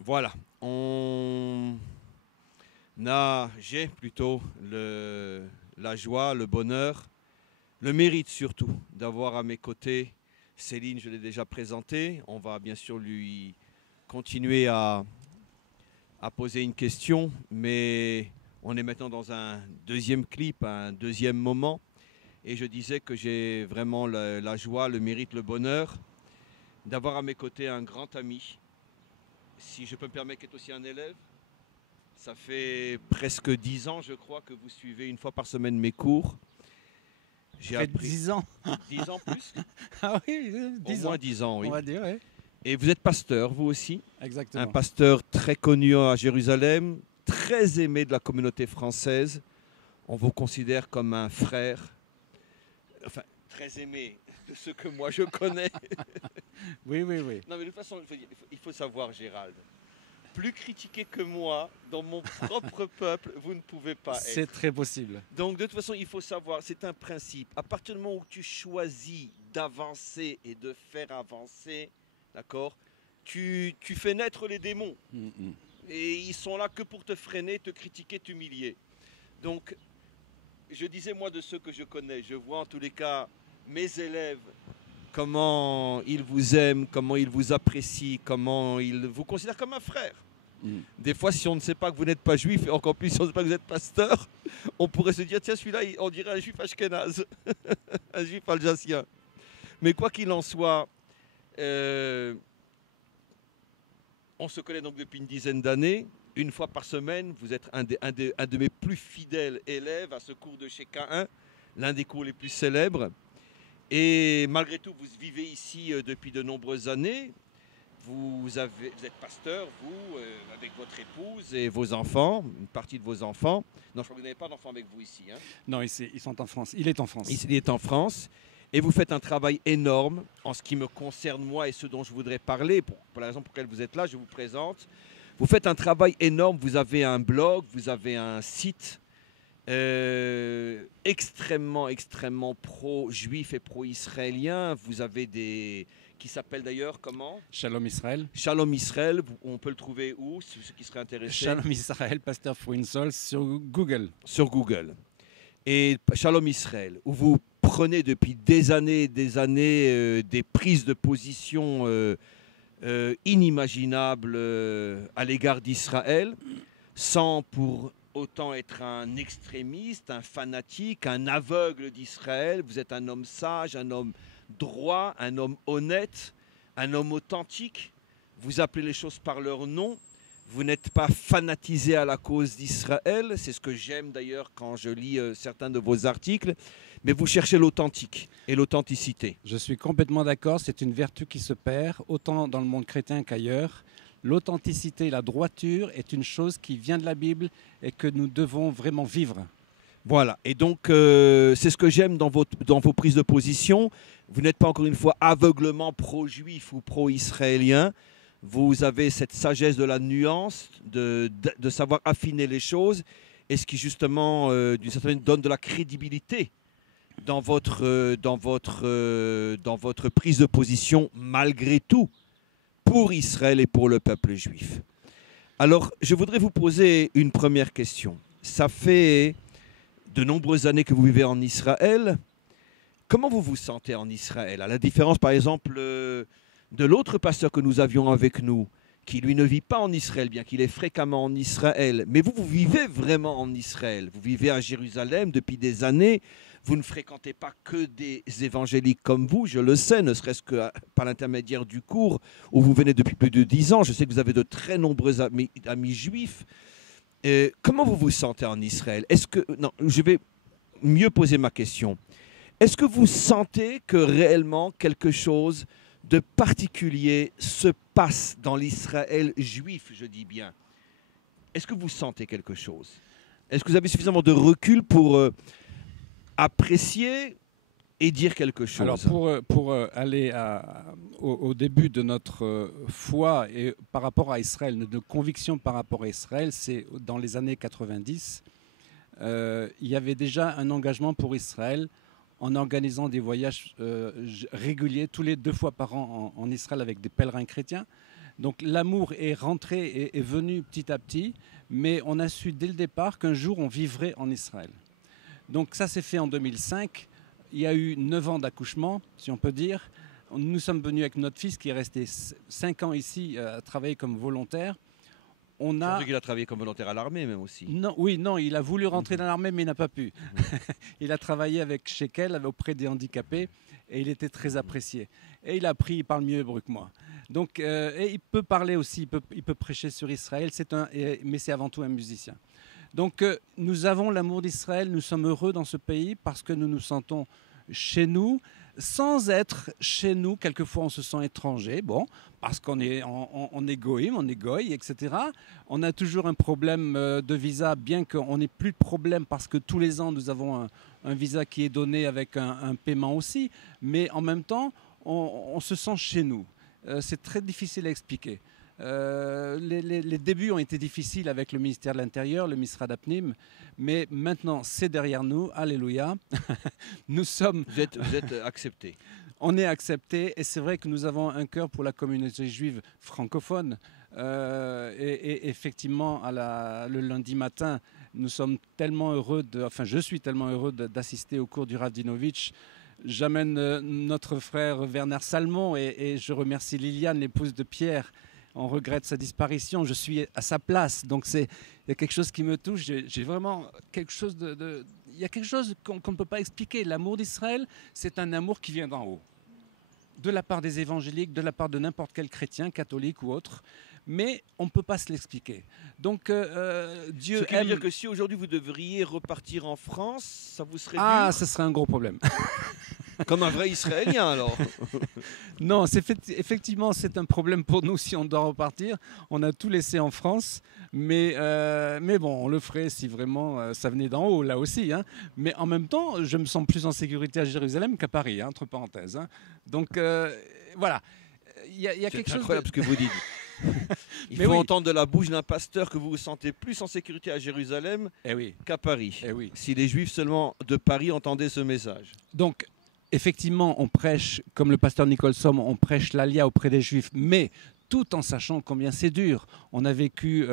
Voilà, j'ai plutôt la joie, le bonheur, le mérite surtout d'avoir à mes côtés Céline, je l'ai déjà présentée. On va bien sûr lui continuer à poser une question, mais on est maintenant dans un deuxième clip, un deuxième moment. Et je disais que j'ai vraiment la joie, le mérite, le bonheur d'avoir à mes côtés un grand ami, si je peux me permettre, qui est aussi un élève. Ça fait presque 10 ans, je crois, que vous suivez une fois par semaine mes cours. J'ai Près de appris 10 ans. 10 ans plus. Ah oui, Au 10 moins ans, 10 ans, on oui. va dire, oui. Et vous êtes pasteur, vous aussi. Un Exactement. pasteur très connu à Jérusalem, très aimé de la communauté française. On vous considère comme un frère, enfin, très aimé de ceux que moi je connais. Oui, oui, oui. Non, mais de toute façon, il faut savoir, Gérald, plus critiqué que moi dans mon propre peuple, vous ne pouvez pas C'est être. très possible. Donc, de toute façon, il faut savoir, c'est un principe. À partir du moment où tu choisis d'avancer et de faire avancer, d'accord, tu fais naître les démons. Mm. Et ils sont là que pour te freiner, te critiquer, t'humilier. Donc, je disais, moi, de ceux que je connais, je vois en tous les cas mes élèves, comment ils vous aiment, comment ils vous apprécient, comment ils vous considèrent comme un frère. Mm. Des fois, si on ne sait pas que vous n'êtes pas juif, et encore plus si on ne sait pas que vous êtes pasteur, on pourrait se dire, tiens, celui-là, on dirait un juif ashkénaze, un juif alsacien. Mais quoi qu'il en soit, on se connaît donc depuis une dizaine d'années. Une fois par semaine, vous êtes un de mes plus fidèles élèves à ce cours de chez K1, l'un des cours les plus célèbres. Et malgré tout, vous vivez ici depuis de nombreuses années. Vous êtes pasteur, vous, avec votre épouse et vos enfants, une partie de vos enfants. Non, je crois que vous n'avez pas d'enfants avec vous ici. Hein. Non, ils sont en France. Il est en France. Il est en France. Et vous faites un travail énorme en ce qui me concerne moi et ce dont je voudrais parler. Pour la raison pour laquelle vous êtes là, je vous présente. Vous faites un travail énorme. Vous avez un blog, vous avez un site extrêmement, extrêmement pro-juif et pro-israélien. Vous avez des... qui s'appelle d'ailleurs comment? Shalom Israël. Shalom Israël. On peut le trouver où, ceux qui seraient intéressés? Shalom Israël, pasteur Fouinsol sur Google. Sur Google. Et Shalom Israël, où vous prenez depuis des années des prises de position inimaginables à l'égard d'Israël, sans pour autant être un extrémiste, un fanatique, un aveugle d'Israël. Vous êtes un homme sage, un homme droit, un homme honnête, un homme authentique. Vous appelez les choses par leur nom. Vous n'êtes pas fanatisé à la cause d'Israël. C'est ce que j'aime d'ailleurs quand je lis certains de vos articles. Mais vous cherchez l'authentique et l'authenticité. Je suis complètement d'accord. C'est une vertu qui se perd, autant dans le monde chrétien qu'ailleurs. L'authenticité, la droiture est une chose qui vient de la Bible et que nous devons vraiment vivre. Voilà. Et donc, c'est ce que j'aime dans vos prises de position. Vous n'êtes pas encore une fois aveuglement pro-juif ou pro-israélien. Vous avez cette sagesse de la nuance, de savoir affiner les choses, et ce qui justement, d'une certaine manière, donne de la crédibilité dans votre prise de position, malgré tout, pour Israël et pour le peuple juif. Alors, je voudrais vous poser une première question. Ça fait de nombreuses années que vous vivez en Israël. Comment vous vous sentez en Israël? À la différence, par exemple, de l'autre pasteur que nous avions avec nous, qui lui ne vit pas en Israël, bien qu'il est fréquemment en Israël. Mais vous vivez vraiment en Israël. Vous vivez à Jérusalem depuis des années. Vous ne fréquentez pas que des évangéliques comme vous, je le sais, ne serait-ce que par l'intermédiaire du cours où vous venez depuis plus de 10 ans. Je sais que vous avez de très nombreux amis juifs. Comment vous vous sentez en Israël? Non, je vais mieux poser ma question. Est-ce que vous sentez que réellement quelque chose de particulier se passe dans l'Israël juif, je dis bien? Est-ce que vous sentez quelque chose? Est-ce que vous avez suffisamment de recul pour apprécier et dire quelque chose? Alors pour aller au début de notre foi et par rapport à Israël, de conviction par rapport à Israël, c'est dans les années 90, il y avait déjà un engagement pour Israël en organisant des voyages réguliers, tous les 2 fois par an en Israël avec des pèlerins chrétiens. Donc l'amour est rentré et est venu petit à petit, mais on a su dès le départ qu'un jour on vivrait en Israël. Donc ça s'est fait en 2005. Il y a eu 9 ans d'accouchement, si on peut dire. Nous sommes venus avec notre fils qui est resté 5 ans ici à travailler comme volontaire. On a... qu'il a travaillé comme volontaire à l'armée même aussi. Non, oui, non, il a voulu rentrer dans l'armée mais il n'a pas pu. Il a travaillé avec Shekel auprès des handicapés et il était très apprécié. Et il parle mieux hébreu que moi. Donc, et il peut parler aussi, il peut prêcher sur Israël, mais c'est avant tout un musicien. Donc nous avons l'amour d'Israël, nous sommes heureux dans ce pays parce que nous nous sentons chez nous, sans être chez nous. Quelquefois on se sent étranger, bon, parce qu'on est goïm, on est goy, etc. On a toujours un problème de visa, bien qu'on n'ait plus de problème parce que tous les ans nous avons un visa qui est donné avec un paiement aussi, mais en même temps on se sent chez nous. C'est très difficile à expliquer. Les débuts ont été difficiles avec le ministère de l'Intérieur, le Misrad Apnim, mais maintenant c'est derrière nous, alléluia. Nous sommes... Vous êtes acceptés. On est acceptés et c'est vrai que nous avons un cœur pour la communauté juive francophone. Et effectivement, le lundi matin, nous sommes tellement heureux, je suis tellement heureux d'assister au cours du Rav Dinovitch. J'amène notre frère Werner Salmon et je remercie Liliane, l'épouse de Pierre. On regrette sa disparition, je suis à sa place, donc il y a quelque chose qui me touche, j'ai vraiment quelque chose il y a quelque chose qu'on ne peut pas expliquer. L'amour d'Israël, c'est un amour qui vient d'en haut, de la part des évangéliques, de la part de n'importe quel chrétien, catholique ou autre, mais on ne peut pas se l'expliquer. Donc Dieu Ce qui veut dire que si aujourd'hui vous devriez repartir en France, ça vous serait dur ? Ah, ce serait un gros problème. Comme un vrai Israélien alors. Non, effectivement, c'est un problème pour nous si on doit repartir. On a tout laissé en France, mais bon, on le ferait si vraiment ça venait d'en haut, là aussi. Hein. Mais en même temps, je me sens plus en sécurité à Jérusalem qu'à Paris, hein, entre parenthèses. Hein. Donc voilà, il y a quelque chose... C'est incroyable ce que vous dites. Il faut entendre de la bouche d'un pasteur que vous vous sentez plus en sécurité à Jérusalem qu'à Paris. Si les Juifs seulement de Paris entendaient ce message. Donc, effectivement, on prêche, comme le pasteur Nicholson, on prêche l'Alia auprès des Juifs, mais tout en sachant combien c'est dur. On a vécu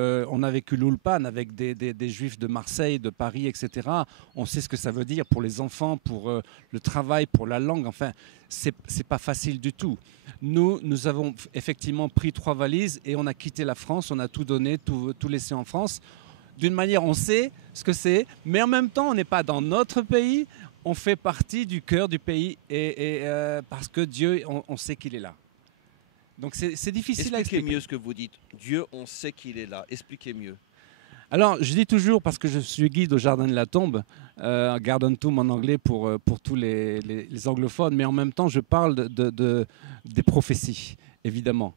l'Ulpan avec des Juifs de Marseille, de Paris, etc. On sait ce que ça veut dire pour les enfants, pour le travail, pour la langue. Enfin, c'est pas facile du tout. Nous avons effectivement pris 3 valises et on a quitté la France. On a tout donné, tout laissé en France. D'une manière, on sait ce que c'est, mais en même temps, on n'est pas dans notre pays. On fait partie du cœur du pays parce que Dieu, on sait qu'il est là. Donc c'est difficile à expliquer. Expliquez mieux ce que vous dites. Dieu, on sait qu'il est là. Expliquez mieux. Alors, je dis toujours, parce que je suis guide au Jardin de la Tombe, Garden Tomb en anglais pour tous les anglophones, mais en même temps, je parle des prophéties, évidemment.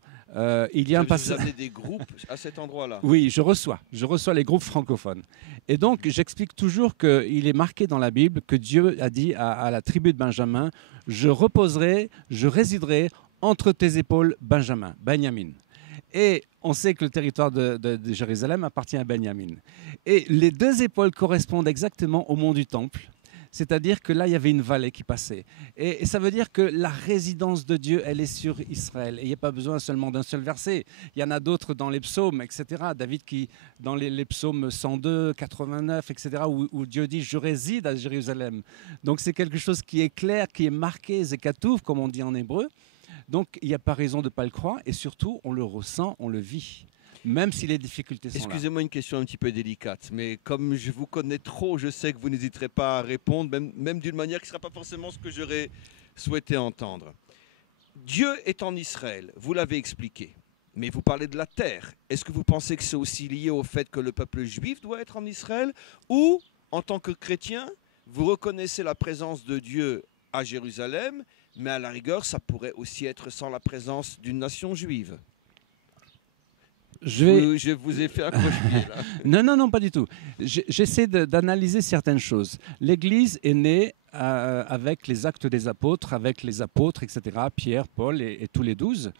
Il y a vous avez des groupes à cet endroit-là? Oui, je reçois les groupes francophones. Et donc, j'explique toujours qu'il est marqué dans la Bible que Dieu a dit à la tribu de Benjamin, « Je reposerai, je résiderai entre tes épaules, Benjamin, Benjamin. » Et on sait que le territoire de Jérusalem appartient à Benjamin. Et les 2 épaules correspondent exactement au mont du Temple. C'est-à-dire que là, il y avait une vallée qui passait. Et ça veut dire que la résidence de Dieu, elle est sur Israël. Et il n'y a pas besoin seulement d'un seul verset. Il y en a d'autres dans les psaumes, etc. David, dans les psaumes 102, 89, etc., où Dieu dit « Je réside à Jérusalem ». Donc c'est quelque chose qui est clair, qui est marqué, Zekatouf, comme on dit en hébreu. Donc il n'y a pas raison de ne pas le croire. Et surtout, on le ressent, on le vit. Même si les difficultés sont là. Excusez-moi une question un petit peu délicate, mais comme je vous connais trop, je sais que vous n'hésiterez pas à répondre, même d'une manière qui ne sera pas forcément ce que j'aurais souhaité entendre. Dieu est en Israël, vous l'avez expliqué, mais vous parlez de la terre. Est-ce que vous pensez que c'est aussi lié au fait que le peuple juif doit être en Israël, ou, en tant que chrétien, vous reconnaissez la présence de Dieu à Jérusalem, mais à la rigueur, ça pourrait aussi être sans la présence d'une nation juive? Je vous ai fait un croche-pied là. Non, pas du tout. J'essaie d'analyser certaines choses. L'Église est née avec les actes des apôtres, avec les apôtres, etc., Pierre, Paul et tous les 12.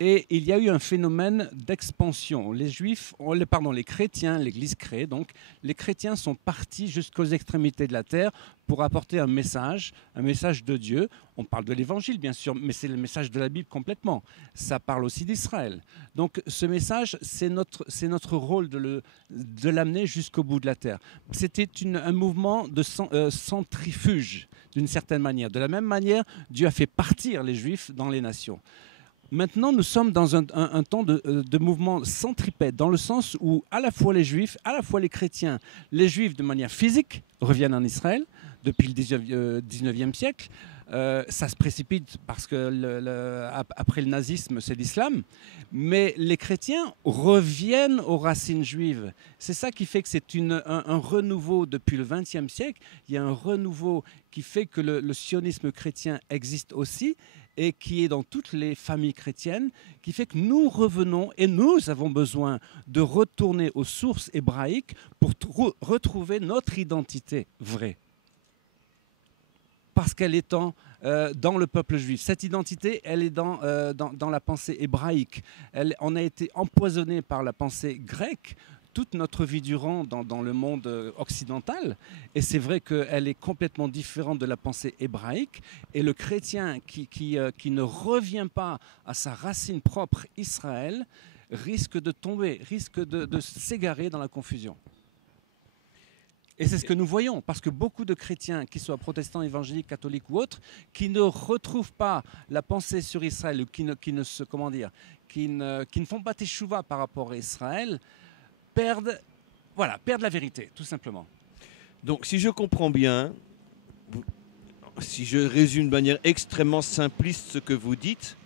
Et il y a eu un phénomène d'expansion. Les Juifs, les chrétiens, l'Église créée, donc, les chrétiens sont partis jusqu'aux extrémités de la terre pour apporter un message de Dieu. On parle de l'Évangile, bien sûr, mais c'est le message de la Bible complètement. Ça parle aussi d'Israël. Donc ce message, c'est notre rôle de l'amener jusqu'au bout de la terre. C'était un mouvement de centrifuge, d'une certaine manière. De la même manière, Dieu a fait partir les Juifs dans les nations. Maintenant, nous sommes dans un temps de mouvement centripète, dans le sens où à la fois les Juifs, à la fois les chrétiens, les Juifs de manière physique reviennent en Israël depuis le 19e siècle. Ça se précipite parce que après le nazisme, c'est l'islam. Mais les chrétiens reviennent aux racines juives. C'est ça qui fait que c'est un renouveau depuis le XXe siècle. Il y a un renouveau qui fait que le sionisme chrétien existe aussi et qui est dans toutes les familles chrétiennes, qui fait que nous revenons et nous avons besoin de retourner aux sources hébraïques pour retrouver notre identité vraie. Parce qu'elle est dans le peuple juif. Cette identité, elle est dans la pensée hébraïque. On a été empoisonné par la pensée grecque toute notre vie durant dans le monde occidental. Et c'est vrai qu'elle est complètement différente de la pensée hébraïque. Et le chrétien qui ne revient pas à sa racine propre, Israël, risque de tomber, risque de s'égarer dans la confusion. Et c'est ce que nous voyons, parce que beaucoup de chrétiens, qu'ils soient protestants, évangéliques, catholiques ou autres, qui ne retrouvent pas la pensée sur Israël, ou qui ne font pas teshuva par rapport à Israël, perdent la vérité, tout simplement. Donc, si je comprends bien, si je résume de manière extrêmement simpliste ce que vous dites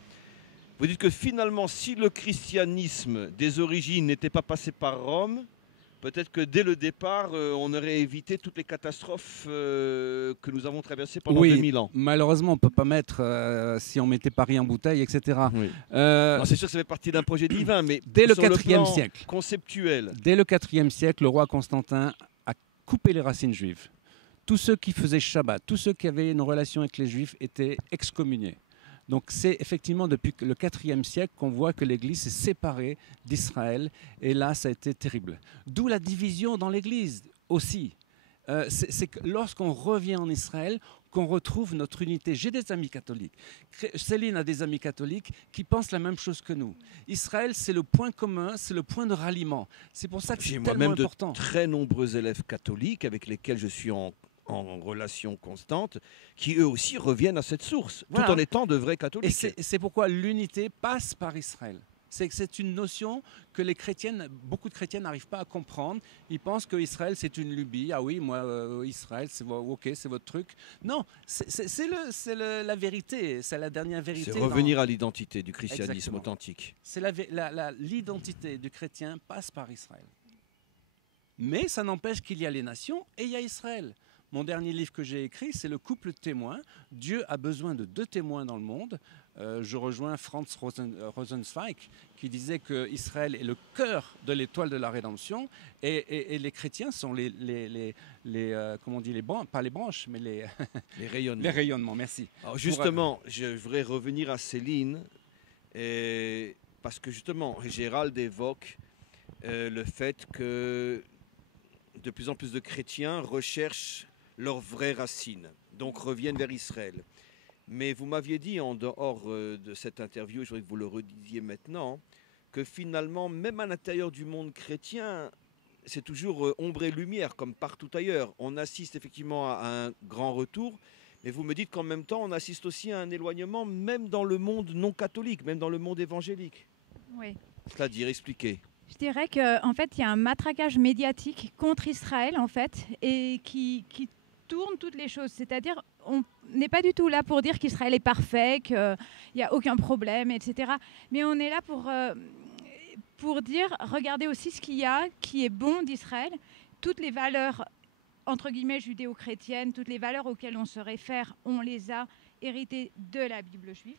que finalement, si le christianisme des origines n'était pas passé par Rome, peut-être que dès le départ, on aurait évité toutes les catastrophes que nous avons traversées pendant 2000 ans. Malheureusement, on ne peut pas mettre, si on mettait Paris en bouteille, etc. Oui. C'est sûr que ça fait partie d'un projet divin, mais dès le IVe siècle, conceptuel. Dès le IVe siècle, le roi Constantin a coupé les racines juives. Tous ceux qui faisaient Shabbat, tous ceux qui avaient une relation avec les Juifs étaient excommuniés. Donc c'est effectivement depuis le IVe siècle qu'on voit que l'Église s'est séparée d'Israël. Et là, ça a été terrible. D'où la division dans l'Église aussi. C'est que lorsqu'on revient en Israël, qu'on retrouve notre unité. J'ai des amis catholiques. Céline a des amis catholiques qui pensent la même chose que nous. Israël, c'est le point commun, c'est le point de ralliement. C'est pour ça que c'est tellement important. J'ai moi-même de très nombreux élèves catholiques avec lesquels je suis en relation constante, qui eux aussi reviennent à cette source, tout en étant de vrais catholiques. Et c'est pourquoi l'unité passe par Israël. C'est une notion que beaucoup de chrétiens n'arrivent pas à comprendre. Ils pensent que Israël, c'est une lubie. Ah oui, moi, Israël, c'est votre truc. Non, c'est la vérité, c'est la dernière vérité. C'est revenir à l'identité du christianisme Exactement. Authentique. L'identité du chrétien passe par Israël. Mais ça n'empêche qu'il y a les nations et il y a Israël. Mon dernier livre que j'ai écrit, c'est Le couple de témoins. Dieu a besoin de 2 témoins dans le monde. Je rejoins Franz Rosenzweig qui disait qu'Israël est le cœur de l'étoile de la rédemption et les chrétiens sont comment on dit, pas les branches, mais les rayonnements. Les rayonnements, merci. Alors justement, je voudrais revenir à Céline, parce que justement, Gérald évoque le fait que de plus en plus de chrétiens recherchent leurs vraies racines, donc reviennent vers Israël. Mais vous m'aviez dit en dehors de cette interview, je voudrais que vous le redisiez maintenant, que finalement, même à l'intérieur du monde chrétien, c'est toujours ombre et lumière, comme partout ailleurs. On assiste effectivement à un grand retour, mais vous me dites qu'en même temps, on assiste aussi à un éloignement, même dans le monde non catholique, même dans le monde évangélique. Oui. C'est-à-dire, expliquez. Je dirais qu'en fait, il y a un matraquage médiatique contre Israël, en fait, et qui tourne toutes les choses. C'est-à-dire, on n'est pas du tout là pour dire qu'Israël est parfait, qu'il n'y a aucun problème, etc. Mais on est là pour dire, regardez aussi ce qu'il y a qui est bon d'Israël, toutes les valeurs, entre guillemets, judéo-chrétiennes, toutes les valeurs auxquelles on se réfère, on les a héritées de la Bible juive,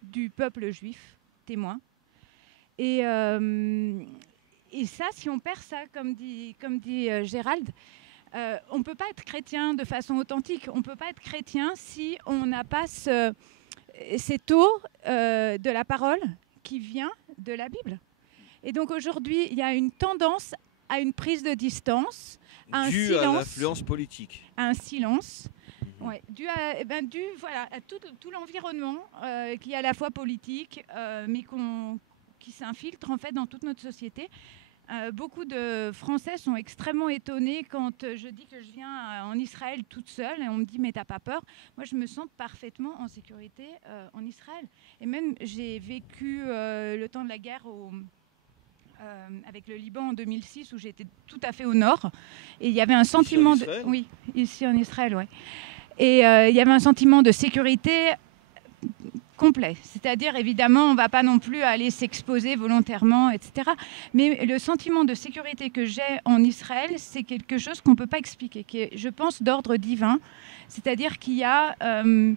du peuple juif, témoin. Et ça, si on perd ça, comme dit Gérald, On ne peut pas être chrétien de façon authentique. On ne peut pas être chrétien si on n'a pas cette eau de la parole qui vient de la Bible. Et donc aujourd'hui, il y a une tendance à une prise de distance, à un silence. Dû à l'influence politique. À un silence. Ouais, dû à tout l'environnement qui est à la fois politique, mais qui s'infiltre en fait dans toute notre société. Beaucoup de Français sont extrêmement étonnés quand je dis que je viens en Israël toute seule et on me dit mais t'as pas peur? Moi je me sens parfaitement en sécurité en Israël. Et même j'ai vécu le temps de la guerre avec le Liban en 2006 où j'étais tout à fait au nord et il y avait un sentiment de... Oui, ici en Israël, ouais. Et il y avait un sentiment de sécurité complet. C'est-à-dire, évidemment, on ne va pas non plus aller s'exposer volontairement, etc. Mais le sentiment de sécurité que j'ai en Israël, c'est quelque chose qu'on ne peut pas expliquer, qui est, je pense, d'ordre divin. C'est-à-dire qu'il y a une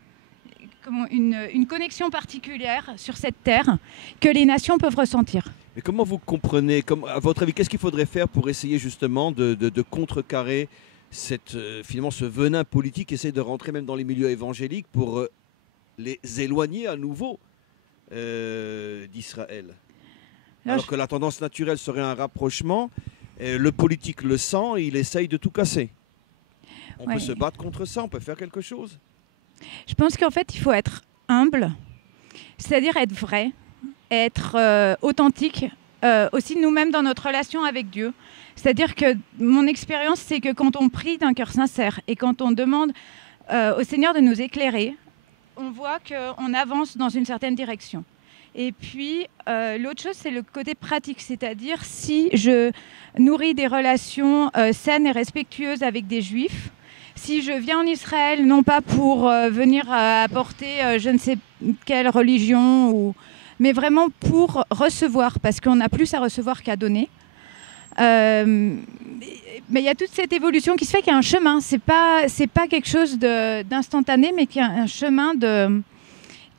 connexion particulière sur cette terre que les nations peuvent ressentir. Mais comment vous comprenez, à votre avis, qu'est-ce qu'il faudrait faire pour essayer justement de contrecarrer finalement ce venin politique, essayer de rentrer même dans les milieux évangéliques pour les éloigner à nouveau d'Israël? Alors que la tendance naturelle serait un rapprochement, le politique le sent et il essaye de tout casser. On peut se battre contre ça, on peut faire quelque chose. Je pense qu'en fait, il faut être humble, c'est-à-dire être vrai, être authentique, aussi nous-mêmes dans notre relation avec Dieu. C'est-à-dire que mon expérience, c'est que quand on prie d'un cœur sincère et quand on demande au Seigneur de nous éclairer, on voit qu'on avance dans une certaine direction. Et puis, l'autre chose, c'est le côté pratique, c'est-à-dire si je nourris des relations saines et respectueuses avec des Juifs, si je viens en Israël, non pas pour venir apporter je ne sais quelle religion, mais vraiment pour recevoir, parce qu'on a plus à recevoir qu'à donner. Mais il y a toute cette évolution qui se fait, qu'il y a un chemin. C'est pas quelque chose d'instantané, mais qu'il y a un chemin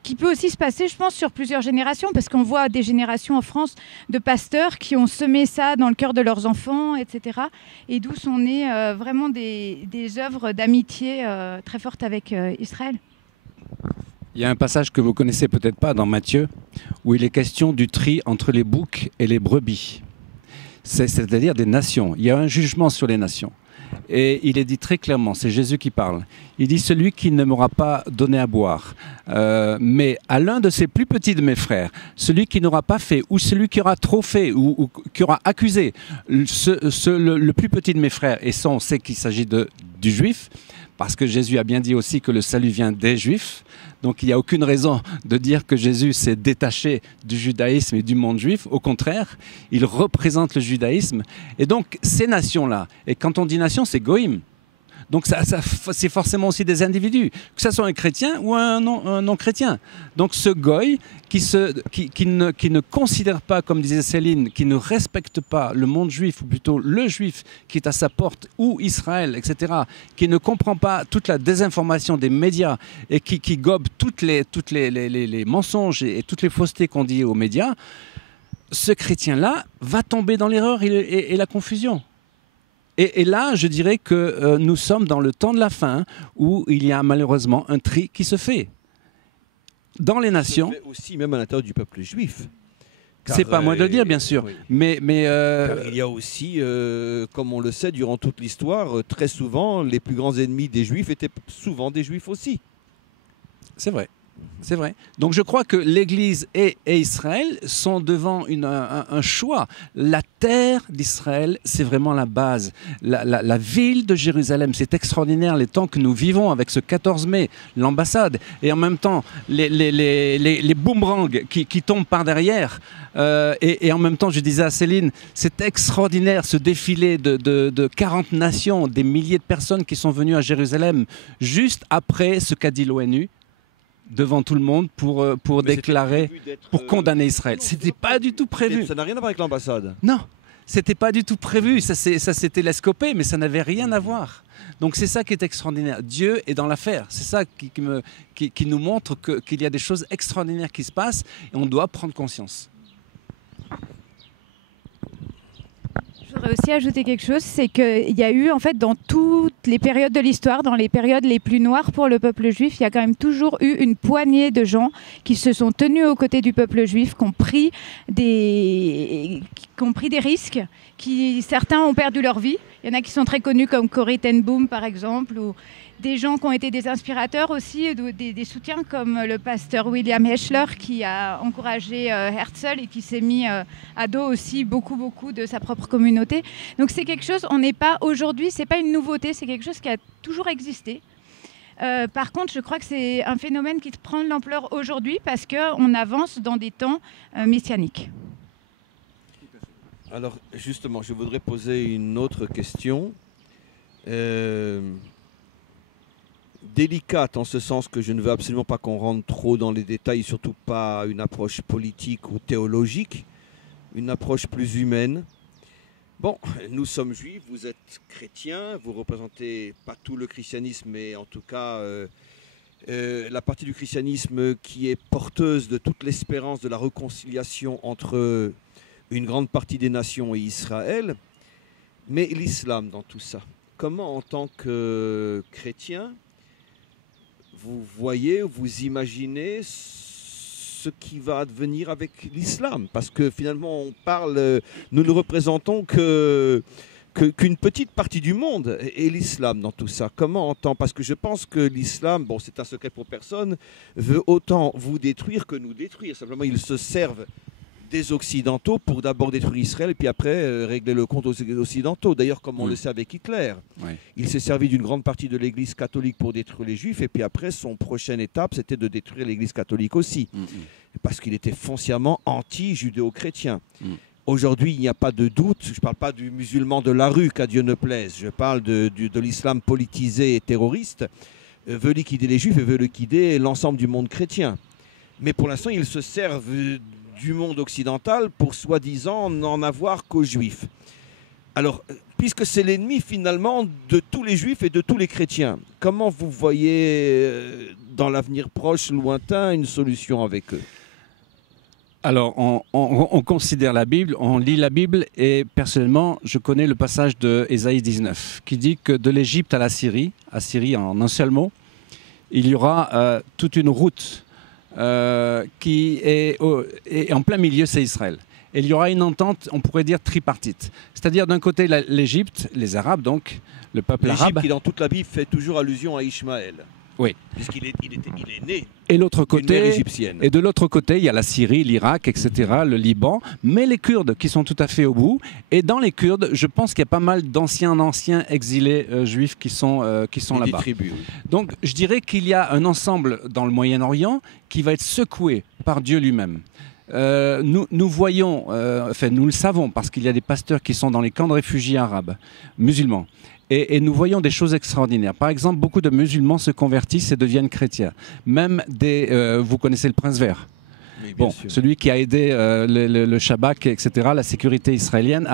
qui peut aussi se passer, je pense, sur plusieurs générations, parce qu'on voit des générations en France de pasteurs qui ont semé ça dans le cœur de leurs enfants, etc. Et d'où sont nées vraiment des œuvres d'amitié très fortes avec Israël. Il y a un passage que vous connaissez peut-être pas dans Matthieu, où il est question du tri entre les boucs et les brebis. C'est-à-dire des nations. Il y a un jugement sur les nations. Et il est dit très clairement, c'est Jésus qui parle. Il dit, celui qui ne m'aura pas donné à boire, mais à l'un de ses plus petits de mes frères, celui qui n'aura pas fait, ou celui qui aura trop fait, ou qui aura accusé le plus petit de mes frères, et ça on sait qu'il s'agit du juif, parce que Jésus a bien dit aussi que le salut vient des Juifs. Donc il n'y a aucune raison de dire que Jésus s'est détaché du judaïsme et du monde juif. Au contraire, il représente le judaïsme. Et donc ces nations-là, et quand on dit nation, c'est goïm. Donc c'est forcément aussi des individus, que ce soit un chrétien ou un non-chrétien. Donc ce goy qui ne considère pas, comme disait Céline, qui ne respecte pas le monde juif, ou plutôt le juif qui est à sa porte, ou Israël, etc., qui ne comprend pas toute la désinformation des médias et qui gobe toutes les mensonges et toutes les faussetés qu'on dit aux médias, ce chrétien-là va tomber dans l'erreur et la confusion. Et là, je dirais que nous sommes dans le temps de la fin où il y a malheureusement un tri qui se fait. Dans les nations... Ça se fait aussi même à l'intérieur du peuple juif. C'est pas moi de le dire, bien sûr. Oui. Mais Car il y a aussi, comme on le sait, durant toute l'histoire, très souvent, les plus grands ennemis des juifs étaient souvent des juifs aussi. C'est vrai. C'est vrai. Donc je crois que l'Église et Israël sont devant un choix. La terre d'Israël, c'est vraiment la base. La ville de Jérusalem, c'est extraordinaire les temps que nous vivons avec ce 14 mai, l'ambassade, et en même temps les boomerangs qui tombent par derrière. Et en même temps, je disais à Céline, c'est extraordinaire ce défilé de 40 nations, des milliers de personnes qui sont venues à Jérusalem juste après ce qu'a dit l'ONU. Devant tout le monde pour déclarer, pour condamner Israël. C'était pas du tout prévu. Ça n'a rien à voir avec l'ambassade. Non, c'était pas du tout prévu. Ça s'est télescopé, mais ça n'avait rien à voir. Donc c'est ça qui est extraordinaire. Dieu est dans l'affaire. C'est ça qui nous montre qu'il y a des choses extraordinaires qui se passent et on doit prendre conscience. Je Je voudrais aussi ajouter quelque chose, c'est qu'il y a eu, en fait, dans toutes les périodes de l'histoire, dans les périodes les plus noires pour le peuple juif, il y a quand même toujours eu une poignée de gens qui se sont tenus aux côtés du peuple juif, qui ont pris des risques, certains ont perdu leur vie. Il y en a qui sont très connus comme Corrie ten Boom, par exemple, ou des gens qui ont été des inspirateurs aussi, des soutiens comme le pasteur William Heschler qui a encouragé Herzl et qui s'est mis à dos aussi beaucoup de sa propre communauté. Donc c'est quelque chose, on n'est pas aujourd'hui, c'est pas une nouveauté, c'est quelque chose qui a toujours existé. Par contre, je crois que c'est un phénomène qui prend de l'ampleur aujourd'hui parce qu'on avance dans des temps messianiques. Alors justement, je voudrais poser une autre question. Délicate en ce sens que je ne veux absolument pas qu'on rentre trop dans les détails, surtout pas une approche politique ou théologique, une approche plus humaine. Bon, nous sommes juifs, vous êtes chrétiens, vous représentez pas tout le christianisme, mais en tout cas la partie du christianisme qui est porteuse de toute l'espérance de la réconciliation entre une grande partie des nations et Israël. Mais l'islam dans tout ça, comment en tant que chrétien, vous voyez, vous imaginez ce qui va advenir avec l'islam? Parce que finalement, nous ne représentons qu'une petite partie du monde. Et l'islam dans tout ça, comment entend? Parce que je pense que l'islam, bon, c'est un secret pour personne, veut autant vous détruire que nous détruire. Simplement, ils se servent des Occidentaux pour d'abord détruire Israël et puis après régler le compte aux Occidentaux. D'ailleurs, comme on le sait avec Hitler, il s'est servi d'une grande partie de l'Église catholique pour détruire les Juifs et puis après, son prochaine étape, c'était de détruire l'Église catholique aussi. Parce qu'il était foncièrement anti-judéo-chrétien. Aujourd'hui, il n'y a pas de doute, je ne parle pas du musulman de la rue, qu'à Dieu ne plaise, je parle de l'islam politisé et terroriste, veut liquider les Juifs et veut liquider l'ensemble du monde chrétien. Mais pour l'instant, ils se servent du monde occidental pour soi-disant n'en avoir qu'aux Juifs. Alors, puisque c'est l'ennemi finalement de tous les Juifs et de tous les chrétiens, comment vous voyez dans l'avenir proche, lointain, une solution avec eux? Alors, on considère la Bible, on lit la Bible et personnellement, je connais le passage de Ésaïe 19 qui dit que de l'Égypte à la Syrie en un seul mot, il y aura toute une route qui est en plein milieu, c'est Israël. Et il y aura une entente, on pourrait dire tripartite. C'est-à-dire d'un côté l'Égypte, les Arabes donc, le peuple arabe. L'Égypte qui dans toute la Bible fait toujours allusion à Ishmaël. Oui. Puisqu'il est né. Et l'autre côté, mère égyptienne. Et de l'autre côté, il y a la Syrie, l'Irak, etc., le Liban, mais les Kurdes qui sont tout à fait au bout. Et dans les Kurdes, je pense qu'il y a pas mal d'anciens exilés juifs qui sont là-bas. Tribus, oui. Donc, je dirais qu'il y a un ensemble dans le Moyen-Orient qui va être secoué par Dieu lui-même. Nous voyons, nous le savons, parce qu'il y a des pasteurs qui sont dans les camps de réfugiés arabes, musulmans. Et nous voyons des choses extraordinaires. Par exemple, beaucoup de musulmans se convertissent et deviennent chrétiens. Même vous connaissez le prince vert. Oui, bon, celui qui a aidé le Shabak, etc., la sécurité israélienne,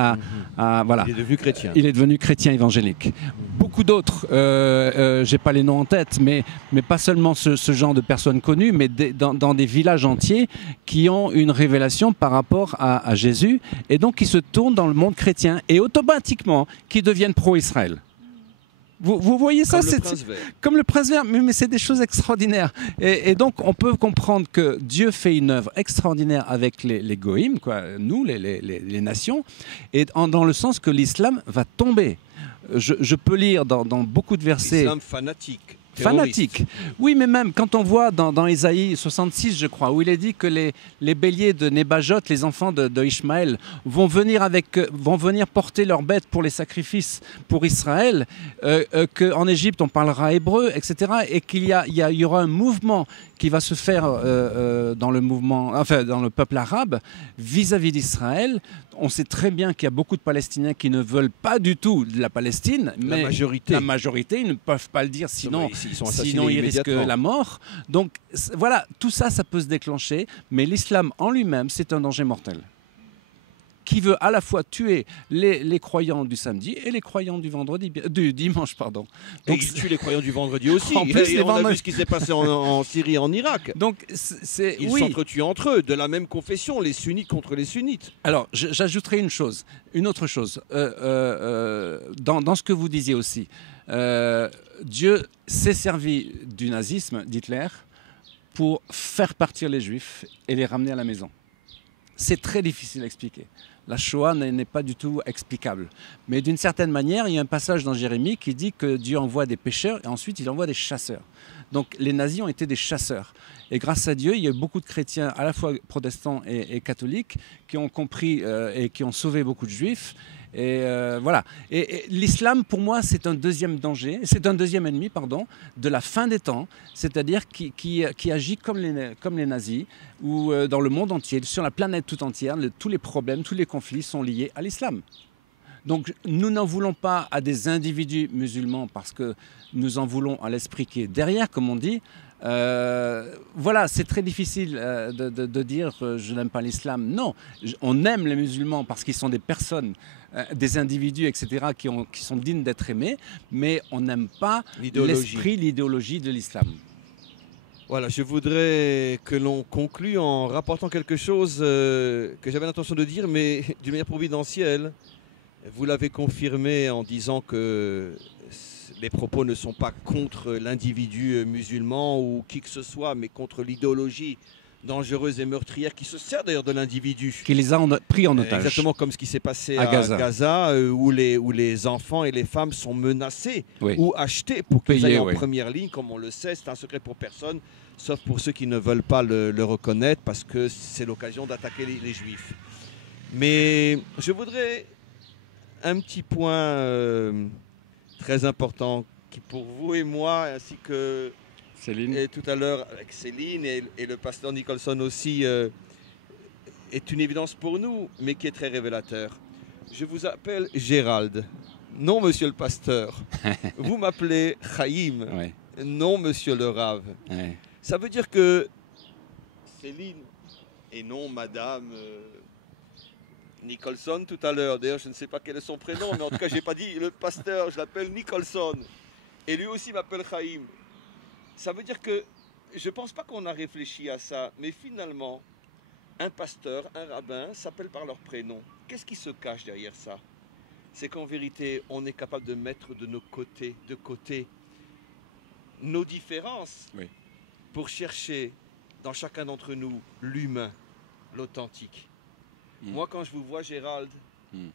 voilà. Il est devenu chrétien. Il est devenu chrétien évangélique. Beaucoup d'autres, j'ai pas les noms en tête, mais pas seulement ce genre de personnes connues, mais dans des villages entiers qui ont une révélation par rapport à Jésus, et donc qui se tournent dans le monde chrétien, et automatiquement qui deviennent pro-Israël. Vous voyez ça, c'est comme le prince vert, mais c'est des choses extraordinaires. Et donc, on peut comprendre que Dieu fait une œuvre extraordinaire avec les goïms, quoi, nous, les nations, et dans le sens que l'islam va tomber. Je peux lire dans beaucoup de versets... L'islam fanatique. Fanatique. Oui, mais même quand on voit dans Ésaïe 66, je crois, où il est dit que les béliers de Nébajot, les enfants de Ishmaël, vont venir porter leurs bêtes pour les sacrifices pour Israël, qu'en Égypte on parlera hébreu, etc. Et qu'il y aura un mouvement qui va se faire dans le peuple arabe vis-à-vis d'Israël. On sait très bien qu'il y a beaucoup de Palestiniens qui ne veulent pas du tout de la Palestine, mais la majorité, ils ne peuvent pas le dire, sinon ils risquent la mort. Donc voilà, tout ça, ça peut se déclencher, mais l'islam en lui-même, c'est un danger mortel qui veut à la fois tuer les croyants du samedi et les croyants du dimanche, pardon. Donc, il tue les croyants du vendredi aussi. En plus, on a vu ce qui s'est passé en Syrie et en Irak. Donc, ils s'entretuent entre eux, de la même confession, les sunnites contre les sunnites. Alors, j'ajouterai une autre chose. Dans ce que vous disiez aussi, Dieu s'est servi du nazisme, d'Hitler, pour faire partir les Juifs et les ramener à la maison. C'est très difficile à expliquer. La Shoah n'est pas du tout explicable. Mais d'une certaine manière, il y a un passage dans Jérémie qui dit que Dieu envoie des pêcheurs et ensuite il envoie des chasseurs. Donc les nazis ont été des chasseurs. Et grâce à Dieu, il y a eu beaucoup de chrétiens, à la fois protestants et catholiques, qui ont compris et qui ont sauvé beaucoup de juifs. Et voilà. Et l'islam, pour moi, c'est un deuxième danger, c'est un deuxième ennemi, pardon, de la fin des temps, c'est-à-dire qui agit comme les nazis, où dans le monde entier, sur la planète tout entière, tous les problèmes, tous les conflits sont liés à l'islam. Donc nous n'en voulons pas à des individus musulmans parce que nous en voulons à l'esprit qui est derrière, comme on dit. Voilà, c'est très difficile de dire je n'aime pas l'islam. Non, on aime les musulmans parce qu'ils sont des personnes, des individus, etc., qui sont dignes d'être aimés, mais on n'aime pas l'esprit, l'idéologie de l'islam. Voilà, je voudrais que l'on conclue en rapportant quelque chose que j'avais l'intention de dire, mais d'une manière providentielle. Vous l'avez confirmé en disant que les propos ne sont pas contre l'individu musulman ou qui que ce soit, mais contre l'idéologie dangereuse et meurtrière qui se sert d'ailleurs de l'individu. Qui les a pris en otage. Exactement comme ce qui s'est passé à Gaza où les enfants et les femmes sont menacés ou achetés pour qu'ils aillent en première ligne. Comme on le sait, c'est un secret pour personne, sauf pour ceux qui ne veulent pas le reconnaître parce que c'est l'occasion d'attaquer les juifs. Mais je voudrais un petit point très important qui pour vous et moi, ainsi que Céline. Et tout à l'heure avec Céline et le pasteur Nicholson aussi, est une évidence pour nous, mais qui est très révélateur. Je vous appelle Gérald. Non, monsieur le pasteur. Vous m'appelez Chaim. Ouais. Non, monsieur le Rav. Ouais. Ça veut dire que Céline, et non madame Nicholson tout à l'heure. D'ailleurs, je ne sais pas quel est son prénom, mais en tout cas, je n'ai pas dit le pasteur, je l'appelle Nicholson. Et lui aussi m'appelle Chaim. Ça veut dire que je ne pense pas qu'on a réfléchi à ça, mais finalement, un pasteur, un rabbin s'appellent par leur prénom. Qu'est-ce qui se cache derrière ça? C'est qu'en vérité, on est capable de mettre de côté nos différences pour chercher dans chacun d'entre nous l'humain, l'authentique. Moi, quand je vous vois, Gérald,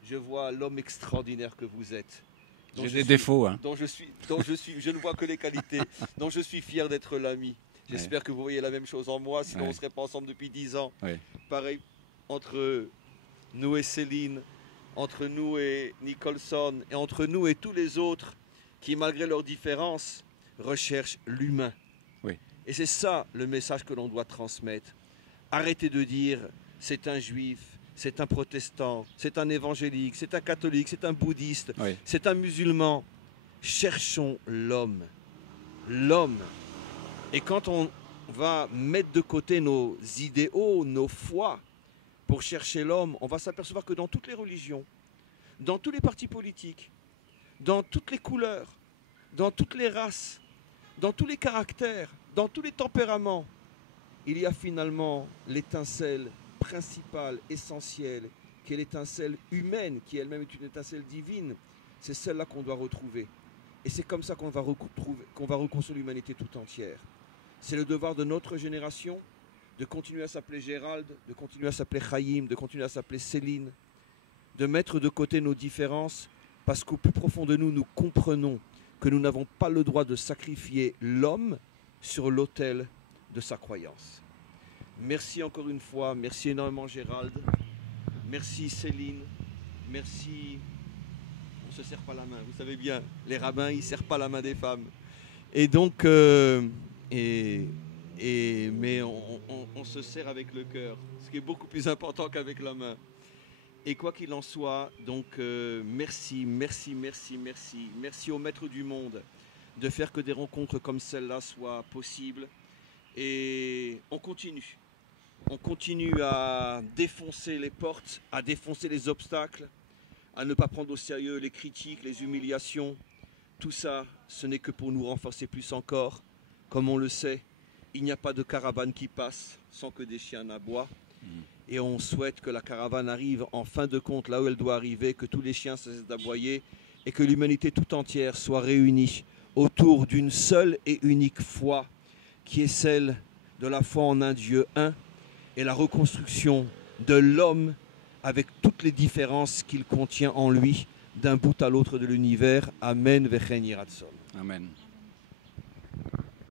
je vois l'homme extraordinaire que vous êtes. J'ai des défauts. Hein. Je ne vois que les qualités, dont je suis fier d'être l'ami. J'espère que vous voyez la même chose en moi, sinon on ne serait pas ensemble depuis 10 ans. Pareil, entre nous et Céline, entre nous et Nicholson, et entre nous et tous les autres qui, malgré leurs différences, recherchent l'humain. Et c'est ça le message que l'on doit transmettre. Arrêtez de dire c'est un juif, c'est un protestant, c'est un évangélique, c'est un catholique, c'est un bouddhiste, c'est un musulman. Cherchons l'homme. L'homme. Et quand on va mettre de côté nos idéaux, nos foi, pour chercher l'homme, on va s'apercevoir que dans toutes les religions, dans tous les partis politiques, dans toutes les couleurs, dans toutes les races, dans tous les caractères, dans tous les tempéraments, il y a finalement l'étincelle principale, essentielle, qui est l'étincelle humaine, qui elle-même est une étincelle divine. C'est celle-là qu'on doit retrouver. Et c'est comme ça qu'on va reconstruire l'humanité tout entière. C'est le devoir de notre génération de continuer à s'appeler Gérald, de continuer à s'appeler Chaim, de continuer à s'appeler Céline, de mettre de côté nos différences, parce qu'au plus profond de nous, nous comprenons que nous n'avons pas le droit de sacrifier l'homme sur l'autel de sa croyance. Merci encore une fois, merci énormément Gérald, merci Céline, merci... On ne se serre pas la main, vous savez bien, les rabbins, ils ne serrent pas la main des femmes. Et donc, mais on se serre avec le cœur, ce qui est beaucoup plus important qu'avec la main. Et quoi qu'il en soit, donc merci au Maître du Monde de faire que des rencontres comme celle-là soient possibles. Et on continue. on continue à défoncer les portes, à défoncer les obstacles, à ne pas prendre au sérieux les critiques, les humiliations. Tout ça, ce n'est que pour nous renforcer plus encore. Comme on le sait, il n'y a pas de caravane qui passe sans que des chiens n'aboient. Et on souhaite que la caravane arrive en fin de compte là où elle doit arriver, que tous les chiens cessent d'aboyer et que l'humanité tout entière soit réunie autour d'une seule et unique foi, qui est celle de la foi en un Dieu un et la reconstruction de l'homme avec toutes les différences qu'il contient en lui, d'un bout à l'autre de l'univers. Amen. Vechen Yiratzon. Amen.